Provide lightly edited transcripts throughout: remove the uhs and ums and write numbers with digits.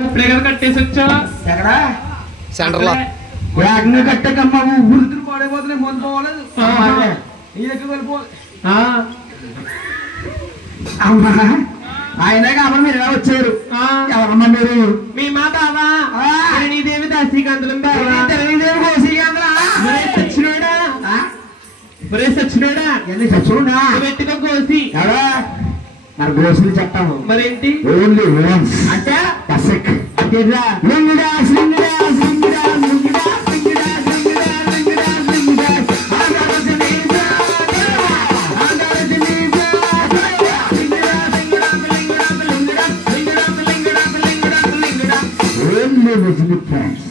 ఇప్పుడే కదా కట్టేసి వచ్చా ఎక్కడ సెంటర్లో వేగంగా కట్టకమ్మా ఊరుతులు పాడైపోతున్నాయి మందు పోలేదు నీ దగ్గర వెళ్ళిపోవాలి అమ్మా ఆయన కాబట్టి మీరు ఎలా వచ్చారు ఎవరమ్మా మీరు మీ మా బావా నీదేవి దాసీకాంతలం బావా తెలియదేవి కోసీకాంతరా సచ్చినోడా ఒరే సచ్చినోడా ఎన్ని చచ్చుడా పెట్టుకో కోసి ఎవరా మరి గోసులు చెప్తాము మరేంటి ఓన్లీ వన్స్ అంటే పసక్ అంటే లింగిడాస్ లింగిడాస్ లింగిడాస్ లింగిడాస్ లింగిడాస్ లింగిడాస్ లింగిడాస్ లింగిడాస్ ఓన్లీ ముస్లిం ఫ్రెండ్స్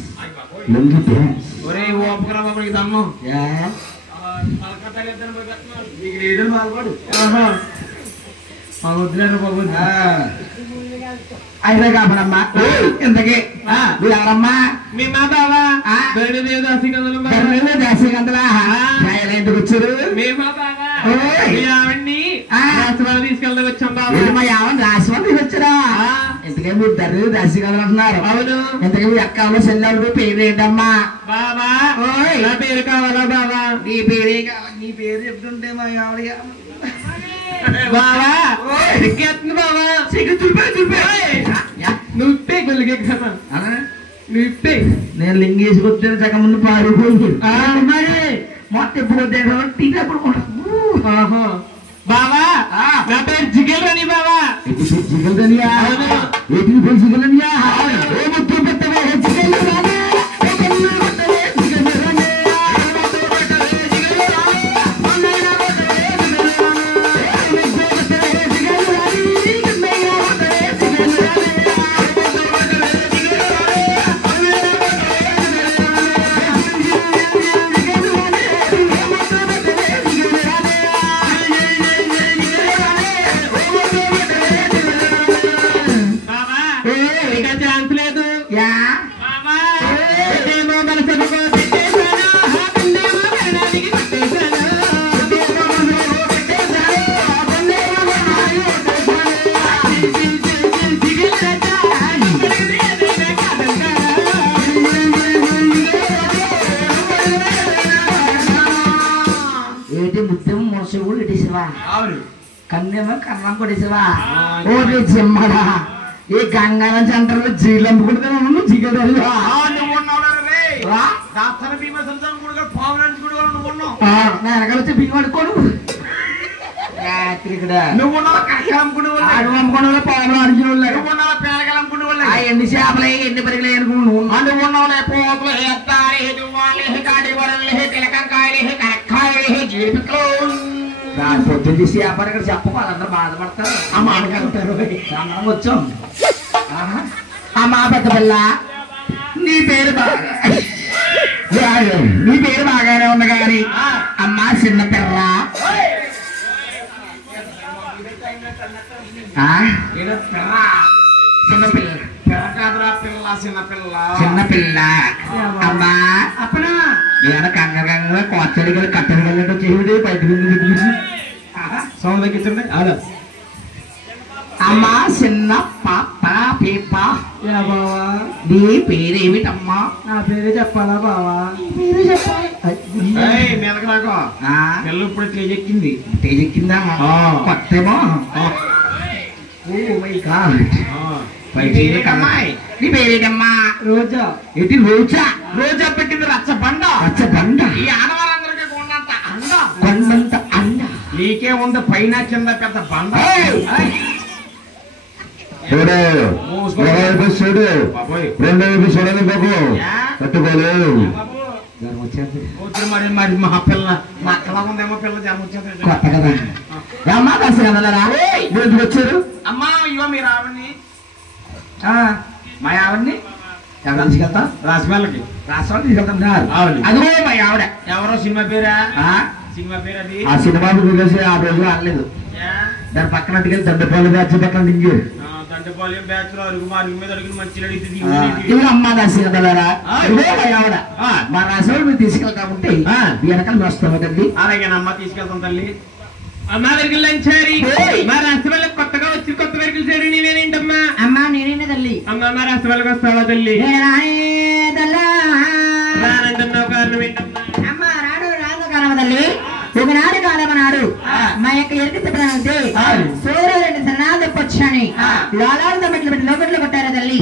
లింగి ఫ్రెండ్స్ ఒరే ఓపకరా బాబు ఇది అమ్మ నీకు లీడర్ బాగుపడు వద్దులేరు బాబు అయినా కాపడమ్మా ఇంతకీ మీరు ఎవరమ్మా మీ మా బావా దేవి దాసీకాంతలం బావా దేశగంతలా ఎందుకు వచ్చారు మీ మా బావా మీ ఆవిడ్ని రాష్ట్రాలు తీసుకెళ్తా వచ్చాం బాబా మా యావన్ రాష్ట్రం తీసుకొచ్చారా ఇంతకే మీరు ధర దేశగంతలు అంటున్నారు అవును ఇంతకీ మీ అక్కలో చెల్లెడు పేరు ఏంటమ్మా బాబా నా పేరు కావాలా బాబా నీ పేరే కావాలి నీ పేరు చెప్తుంటే మా ఆవిడ బావా ఎక్కేస్తుంది బావా నువ్వు ఇప్పే గొల్లిగే కదా నువ్వు ఇప్పే నేను లింగేసి కొట్టిన సగ ముందు పారిపోయి మరి మొత్తం ఎప్పుడు టీనప్పుడు బావా నా పేరు జిగేల్ అని బావా జిగల్దనియా ఏటి జిగల్దనియా ఏ ముత్యం పెట్టవే జిగల్దనియా కన్నేమో కన్నం కొట్టేసావా ఓ జిమ్మడా ఈ గంగారం సెంటర్లో జీలు అమ్ముకుంటున్నాను జిగడల్లా వెనకాల వచ్చి బియ్యం పడుకోను నువ్వు అమ్ముకునే పావులు అడిగిన ఎన్ని చేపలే ఎన్ని పరిగలే అనుకున్నావు నువ్వు ఉన్నావులే పోపులు పొద్దున్న తీసి వ్యాపారం ఇక్కడ చెప్పకు వాళ్ళందరూ బాధపడతారు ఆ మాటకంటారు అందరం వచ్చాం అమ్మా పెద్ద పిల్ల నీ పేరు నీ పేరు బాగానే ఉంది కానీ అమ్మా చిన్న పిల్ల చిన్నపిల్ల అమ్మా అప్పనా నేను కంగ కోచడిగలు కట్టడిగలటో చేయుడు బయట సౌండ్ తగ్గించండి అలా అమ్మా చిన్న పాప పీప నీ పేరేమిటమ్మా నా పేరు చెప్పాలా బావా పేరు చెప్పాలి పిల్ల ఇప్పుడు తేజెక్కింది తేజెక్కిందా కొత్తేమో నీ పేరేటమ్మా రోజా ఇది రోజా రోజా పెట్టింది రచ్చబండ రచ్చబండ ఈ ఆడవారందరికీ కొండంత అండ కొండంత అండ నీకే ఉంది పైన కింద పెద్ద బండ చూడు రెండో చూడని బాబు పట్టుకోలేవు మరి మరి మా పిల్ల మా అక్కలా ఉందేమో పిల్ల జనం వచ్చేది కొత్త కదా అమ్మా దశ కదలరా వచ్చారు అమ్మా ఇవో మీరు ఆవిడ్ని మా ఆవిడ్ని ఎవరు తీసుకెళ్తాం రాసిమల్లకి రాసిమల్లి తీసుకెళ్తాం అదిగో మా ఆవిడ ఎవరో సినిమా పేరా సినిమా పేరు అది ఆ సినిమా ఆ రోజు అనలేదు దాని పక్కన అట్టుకెళ్ళి దండపాలు బ్యాచ్ పక్కన దింగి దండపాలెం బ్యాచ్ లో అరుగు మార్గం మీద అడుగుని మంచి అమ్మా దాసి కదలరా ఇదే మా ఆవిడ మా రాసిమల్లి మీరు తీసుకెళ్తామంటే వెనకాల వస్తాం కదండి అలాగేనమ్మా తీసుకెళ్తాం తల్లి అమ్మా వెరికలు లంచారి మా రాష్ట్ర వాళ్ళకి కొత్తగా వచ్చి కొత్త వెరికలు చేరి నీవేనేంటమ్మా? అమ్మా నేనే తల్లి. అమ్మా మా రాష్ట్ర వాళ్ళకి వస్తావా తల్లి? రానంటున్నావు కారణం ఏంటమ్మా? అమ్మా రాడు కాలం తల్లి. ఒకనాడు కాలం నాడు మా యొక్క ఎరుకు చెప్పాలంటే సూర్యుడు 2 శరణాలు తెప్పొచ్చాని లోలాలతో మెట్లు పెట్టి లోకట్లో కొట్టారా తల్లి.